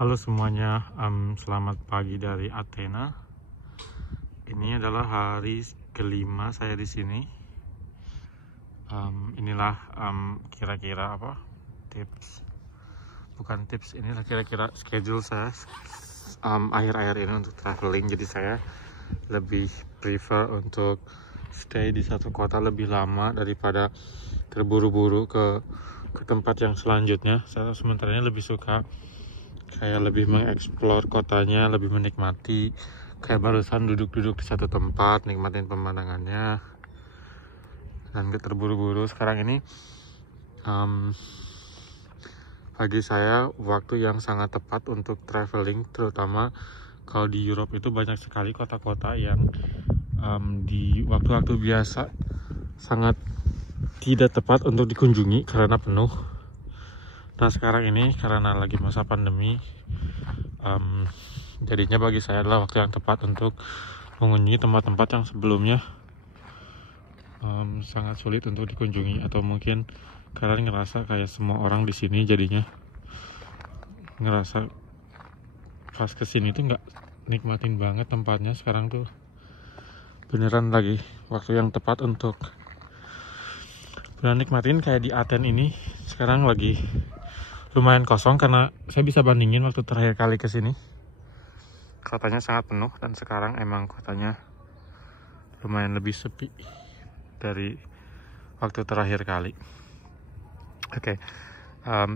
Halo semuanya, selamat pagi dari Athena. Ini adalah hari kelima saya di sini. Inilah kira-kira apa tips, bukan tips, inilah kira-kira schedule saya akhir-akhir ini untuk traveling. Jadi saya lebih prefer untuk stay di satu kota lebih lama daripada terburu-buru ke tempat yang selanjutnya. Saya sementaranya lebih suka kayak lebih mengeksplor kotanya, lebih menikmati, kayak barusan duduk-duduk di satu tempat, nikmatin pemandangannya, dan gak terburu-buru. Sekarang ini bagi saya waktu yang sangat tepat untuk traveling, terutama kalau di Europe itu banyak sekali kota-kota yang di waktu-waktu biasa sangat tidak tepat untuk dikunjungi karena penuh. Nah sekarang ini karena lagi masa pandemi, jadinya bagi saya adalah waktu yang tepat untuk mengunjungi tempat-tempat yang sebelumnya sangat sulit untuk dikunjungi, atau mungkin kalian ngerasa kayak semua orang di sini jadinya ngerasa pas kesini tuh nggak nikmatin banget tempatnya. Sekarang tuh beneran lagi waktu yang tepat untuk beneran nikmatin. Kayak di Athens ini sekarang lagi lumayan kosong karena saya bisa bandingin waktu terakhir kali ke sini. Kotanya sangat penuh dan sekarang emang kotanya lumayan lebih sepi dari waktu terakhir kali. Oke,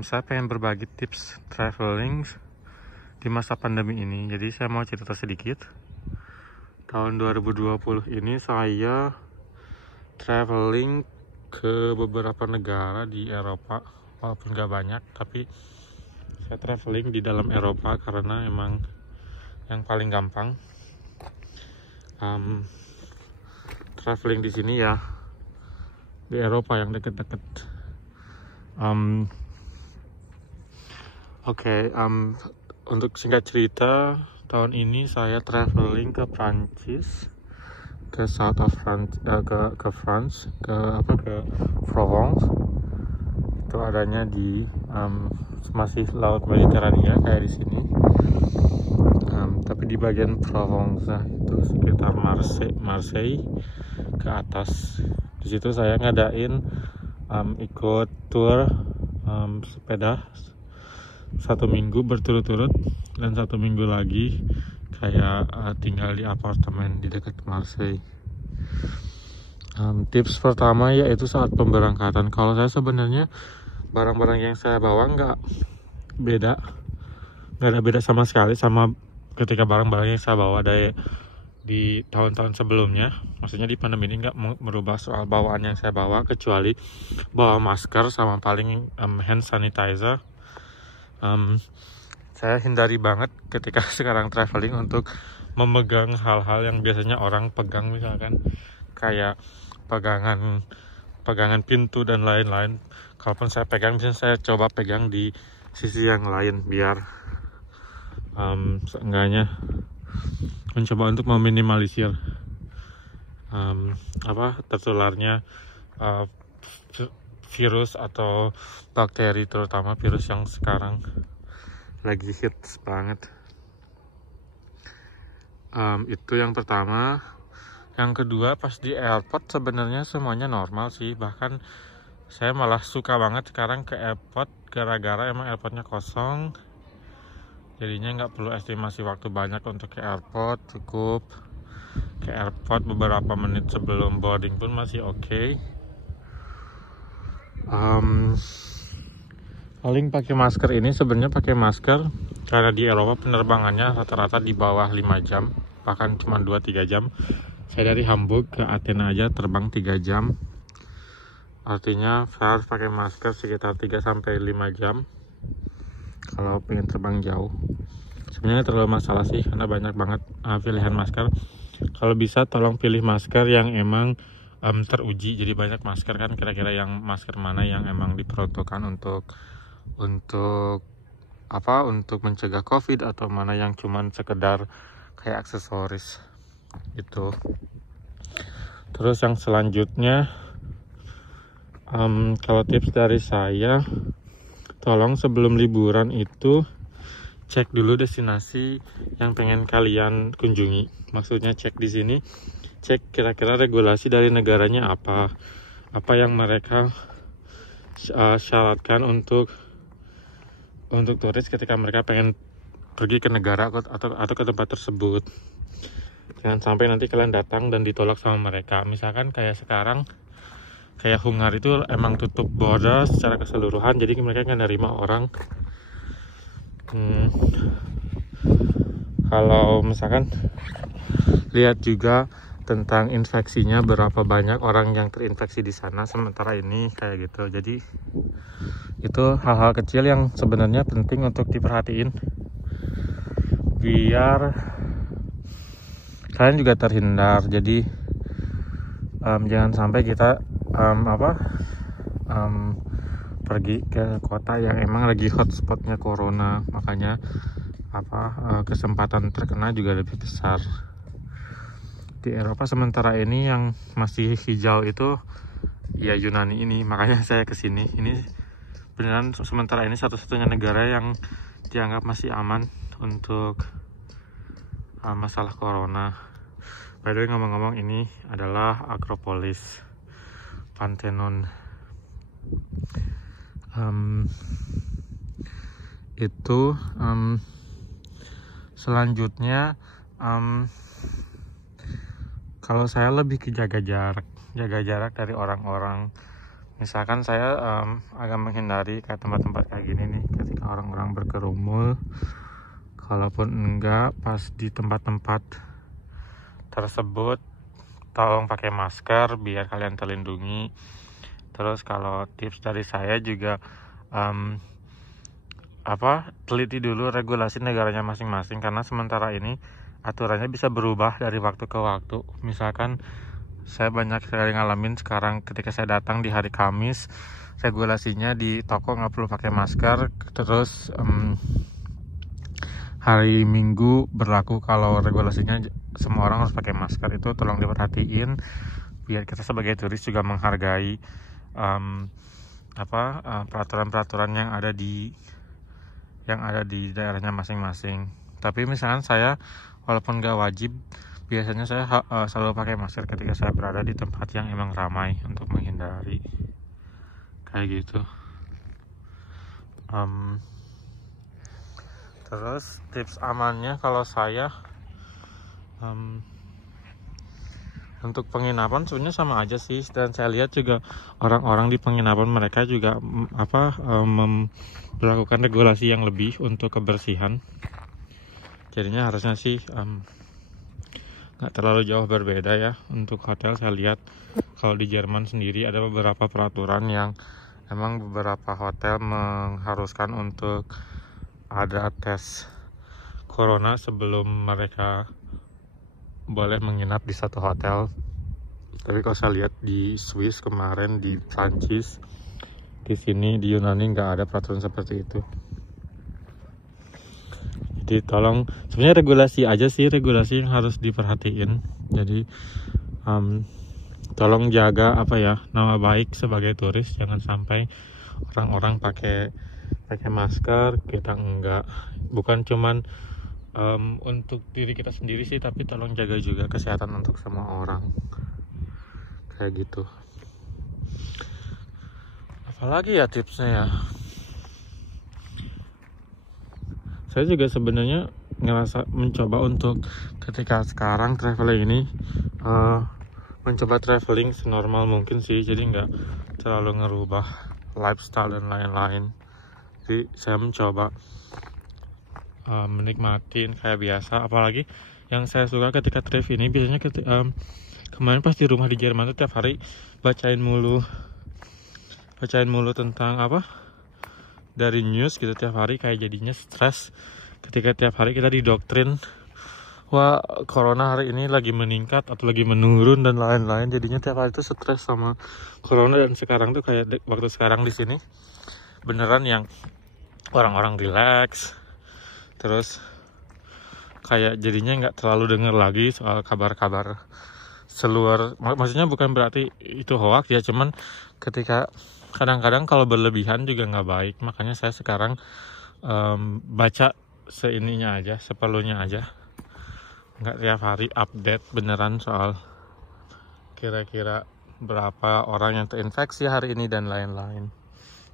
saya pengen berbagi tips traveling di masa pandemi ini. Jadi saya mau cerita sedikit. Tahun 2020 ini saya traveling ke beberapa negara di Eropa. Walaupun gak banyak, tapi saya traveling di dalam Eropa karena emang yang paling gampang. Traveling di sini ya di Eropa yang deket-deket. Untuk singkat cerita, tahun ini saya traveling ke Prancis, ke South of France, ke France, ke Provence. Itu adanya di masih Laut Mediterania kayak di sini, tapi di bagian Provence, itu sekitar Marseille ke atas. Di situ saya ngadain ikut tour sepeda 1 minggu berturut-turut, dan 1 minggu lagi kayak tinggal di apartemen di dekat Marseille. Tips pertama yaitu saat pemberangkatan. Kalau saya sebenarnya barang-barang yang saya bawa nggak ada beda sama sekali sama ketika barang-barang yang saya bawa dari di tahun-tahun sebelumnya. Maksudnya di pandemi ini nggak merubah soal bawaan yang saya bawa, kecuali bawa masker sama paling hand sanitizer. Saya hindari banget ketika sekarang traveling untuk memegang hal-hal yang biasanya orang pegang, misalkan kayak pegangan pintu dan lain-lain. Kalaupun saya pegang, misalnya saya coba pegang di sisi yang lain biar seenggaknya mencoba untuk meminimalisir tertularnya virus atau bakteri, terutama virus yang sekarang lagi hits banget. Itu yang pertama. Yang kedua, pas di airport sebenarnya semuanya normal sih. Bahkan saya malah suka banget sekarang ke airport gara-gara emang airportnya kosong. Jadinya nggak perlu estimasi waktu banyak untuk ke airport. Cukup ke airport beberapa menit sebelum boarding pun masih oke. Paling pakai masker ini sebenarnya pakai masker karena di Eropa penerbangannya rata-rata di bawah 5 jam, bahkan cuma 2-3 jam. Saya dari Hamburg ke Athena aja terbang 3 jam. Artinya saya harus pakai masker sekitar 3-5 jam kalau pengen terbang jauh. Sebenarnya terlalu masalah sih karena banyak banget pilihan masker. Kalau bisa tolong pilih masker yang emang teruji. Jadi banyak masker kan, kira-kira yang masker mana yang emang diperuntukkan untuk mencegah COVID, atau mana yang cuman sekedar kayak aksesoris gitu. Terus yang selanjutnya, kalau tips dari saya, tolong sebelum liburan itu cek dulu destinasi yang pengen kalian kunjungi. Maksudnya cek di sini, cek kira-kira regulasi dari negaranya apa yang mereka syaratkan untuk turis ketika mereka pengen pergi ke negara atau ke tempat tersebut. Jangan sampai nanti kalian datang dan ditolak sama mereka. Misalkan kayak sekarang, kayak Hungary itu emang tutup border secara keseluruhan, jadi mereka nggak nerima orang. Kalau misalkan lihat juga tentang infeksinya, berapa banyak orang yang terinfeksi di sana sementara ini kayak gitu. Jadi itu hal-hal kecil yang sebenarnya penting untuk diperhatiin biar kalian juga terhindar. Jadi jangan sampai kita pergi ke kota yang emang lagi hotspotnya corona, makanya kesempatan terkena juga lebih besar. Di Eropa sementara ini yang masih hijau itu ya Yunani ini, makanya saya kesini. Ini beneran sementara ini satu-satunya negara yang dianggap masih aman untuk masalah corona. By the way, ngomong-ngomong, ini adalah Akropolis Pantheon. Itu selanjutnya kalau saya lebih ke jaga jarak dari orang-orang. Misalkan saya agak menghindari kayak tempat-tempat kayak gini nih, ketika orang-orang berkerumun. Kalaupun enggak pas di tempat-tempat tersebut, tolong pakai masker biar kalian terlindungi. Terus kalau tips dari saya juga teliti dulu regulasi negaranya masing-masing, karena sementara ini aturannya bisa berubah dari waktu ke waktu. Misalkan saya banyak sekali ngalamin sekarang ketika saya datang di hari Kamis, regulasinya di toko nggak perlu pakai masker. Terus hari Minggu berlaku kalau regulasinya semua orang harus pakai masker. Itu tolong diperhatiin biar kita sebagai turis juga menghargai peraturan-peraturan yang ada di daerahnya masing-masing. Tapi misalkan saya walaupun gak wajib, biasanya saya selalu pakai masker ketika saya berada di tempat yang emang ramai untuk menghindari kayak gitu. Terus tips amannya kalau saya untuk penginapan sebenarnya sama aja sih, dan saya lihat juga orang-orang di penginapan mereka juga melakukan regulasi yang lebih untuk kebersihan. Jadinya harusnya sih nggak terlalu jauh berbeda ya. Untuk hotel saya lihat kalau di Jerman sendiri ada beberapa peraturan yang emang beberapa hotel mengharuskan untuk ada tes corona sebelum mereka boleh menginap di satu hotel. Tapi kalau saya lihat di Swiss kemarin, di Prancis, di sini di Yunani nggak ada peraturan seperti itu. Jadi tolong, sebenarnya regulasi aja sih, regulasi yang harus diperhatiin. Jadi tolong jaga nama baik sebagai turis. Jangan sampai orang-orang pakai masker, kita enggak. Bukan cuman untuk diri kita sendiri sih, tapi tolong jaga juga kesehatan untuk semua orang kayak gitu. Apalagi ya tipsnya ya, saya juga sebenarnya mencoba untuk ketika sekarang traveling ini mencoba traveling senormal mungkin sih, jadi nggak terlalu ngerubah lifestyle dan lain-lain. Jadi saya mencoba menikmatin kayak biasa. Apalagi yang saya suka ketika trip ini, biasanya kemarin pas di rumah di Jerman tuh tiap hari bacain mulu tentang dari news gitu tiap hari, kayak jadinya stres ketika tiap hari kita didoktrin wah corona hari ini lagi meningkat atau lagi menurun dan lain-lain. Jadinya tiap hari itu stres sama corona. Dan sekarang tuh kayak waktu sekarang di sini beneran yang orang-orang relax. Terus kayak jadinya nggak terlalu dengar lagi soal kabar-kabar seluar. Maksudnya bukan berarti itu hoax ya, cuman ketika kadang-kadang kalau berlebihan juga nggak baik. Makanya saya sekarang baca seininya aja, seperlunya aja. Nggak tiap hari update beneran soal kira-kira berapa orang yang terinfeksi hari ini dan lain-lain.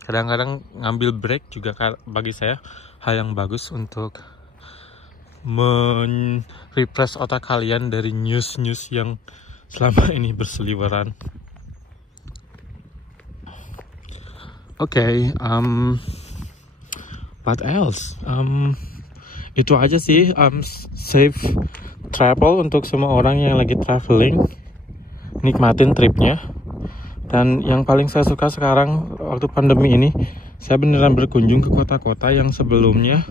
Kadang-kadang ngambil break juga bagi saya hal yang bagus untuk refresh otak kalian dari news-news yang selama ini berseliweran. Oke, what else? Itu aja sih. Safe travel untuk semua orang yang lagi traveling. Nikmatin tripnya. Dan yang paling saya suka sekarang waktu pandemi ini, saya beneran berkunjung ke kota-kota yang sebelumnya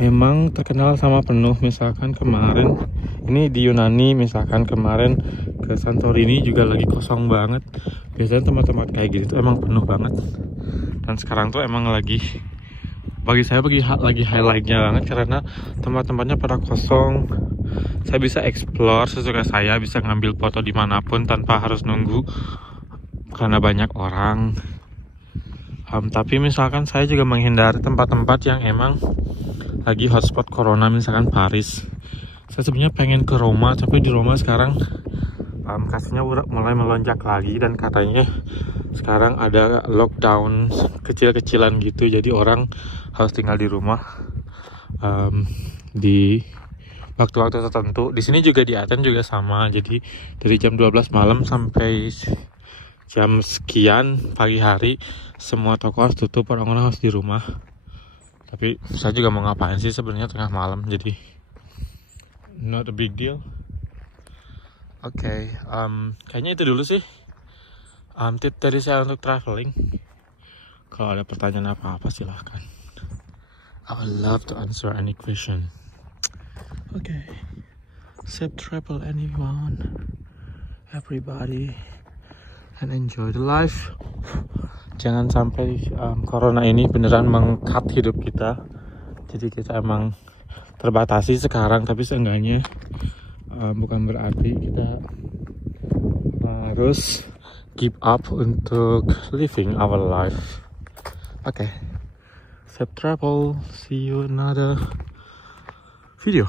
memang terkenal sama penuh. Misalkan kemarin ini di Yunani, misalkan kemarin ke Santorini juga lagi kosong banget. Biasanya tempat-tempat kayak gitu emang penuh banget. Dan sekarang tuh emang lagi, bagi saya lagi highlightnya banget karena tempat-tempatnya pada kosong. Saya bisa explore sesuka saya, bisa ngambil foto dimanapun tanpa harus nunggu karena banyak orang. Tapi misalkan saya juga menghindari tempat-tempat yang emang lagi hotspot corona, misalkan Paris. Saya sebenarnya pengen ke Roma, tapi di Roma sekarang kasusnya mulai melonjak lagi dan katanya sekarang ada lockdown kecil-kecilan gitu, jadi orang harus tinggal di rumah di waktu-waktu tertentu. Di sini juga di Athens juga sama, jadi dari jam 12 malam sampai jam sekian pagi hari semua toko harus tutup, orang-orang harus di rumah. Tapi saya juga mau ngapain sih sebenarnya tengah malam, jadi not a big deal. Oke, kayaknya itu dulu sih tip dari saya untuk traveling. Kalau ada pertanyaan apa-apa silahkan. I would love to answer any question. Okay, safe travel anyone, everybody, and enjoy the life. Jangan sampai corona ini beneran meng-cut hidup kita. Jadi kita emang terbatasi sekarang, tapi seenggaknya bukan berarti kita harus give up untuk living our life. Okay, safe travel. See you in another video.